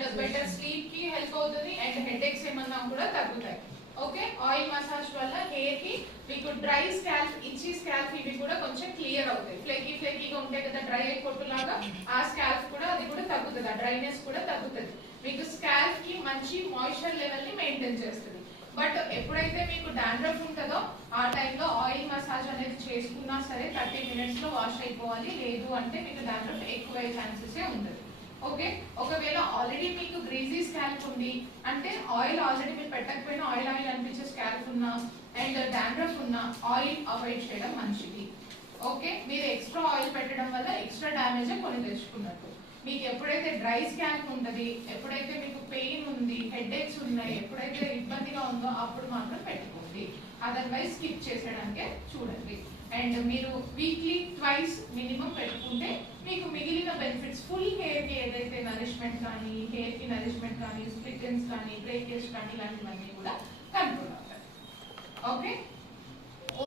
And better sleep కి help అవుతుంది and headaches ఏమన్నా కూడా తగ్గుతాయి. ఓకే, ఆయిల్ మసాజ్ వల్ల హెయిర్ కి మీకు డ్రై స్కాల్ప్, ఇచ్చి స్కాల్ప్ ఇవి కూడా కొంచెం క్లియర్ అవుతాయి. ఫ్లేకీగా ఉంటాయి కదా డ్రై అయిపోతులాగా, ఆ స్కాల్ప్ కూడా అది కూడా తగ్గుతుంది, ఆ డ్రైనెస్ కూడా తగ్గుతుంది. మీకు స్కాల్ప్ కి మంచి మాయిశ్చర్ లెవెల్ ని మెయింటైన్ చేస్తుంది. బట్ ఎప్పుడైతే మీకు డాండ్రఫ్ ఉంటుందో ఆ టైంలో ఆయిల్ మసాజ్ అనేది చేసుకున్నా సరే 30 minutes లో వాష్ అయిపోవాలి, లేదు అంటే మీకు డాండ్రఫ్ ఎక్కువ ఛాన్సెస్ ఉంటుంది. ఓకే, ఒకవేళ ఆల్రెడీ మీకు గ్రీజీ స్కాల్ప్ ఉంది అంటే ఆయిల్ ఆల్రెడీ మీరు పెట్టకపోయినా ఆయిల్ అనిపించే స్కాల్ప్ ఉన్నా అండ్ డాండ్రఫ్ ఉన్నా ఆయిల్ అవాయిడ్ చేయడం మంచిది. ఓకే, మీరు ఎక్స్ట్రా ఆయిల్ పెట్టడం వల్ల ఎక్స్ట్రా డ్యామేజ్ కొని తెచ్చుకున్నట్టు. మీకు ఎప్పుడైతే డ్రై స్కాల్ప్ ఉంటుంది, ఎప్పుడైతే మీకు పెయిన్ ఉంది, హెడేక్స్ ఉన్నాయి, ఎప్పుడైతే ఇబ్బందిగా ఉందో అప్పుడు మాత్రం పెట్టుకోండి, అదర్వైజ్ స్కిప్ చేసేయడానికే చూడండి. అండ్ మీరు వీక్లీ ట్వైస్ మినిమం పెట్టుకుంటే మీకు మిగిలిన బెనిఫిట్స్ ఫుల్ హెయిర్ కి ఏదైతే నరిష్మెంట్ కానీ, హెయిర్ కి నరిష్మెంట్ కానీ, స్ప్లిట్ ఎండ్స్ కానీ, బ్రేకేజ్ కానీ ఇలాంటివన్నీ కూడా కంట్రోల్ అవుతాయి.